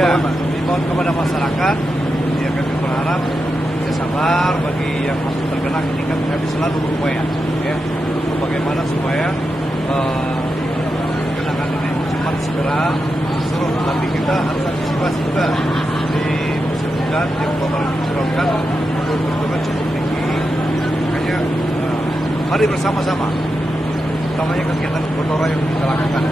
himbauan, Pak? Himbauan kepada masyarakat, ya kami berharap bisa sabar bagi yang masih terkena ini kan kami selalu berupaya, ya, bagaimana supaya kenangan ini cepat segera surut. Tapi kita harus antisipasi juga di musim hujan yang kotoran dicurahkan berbentukan cukup tinggi. Makanya mari bersama-sama, utamanya kegiatan kotoran yang kita lakukan.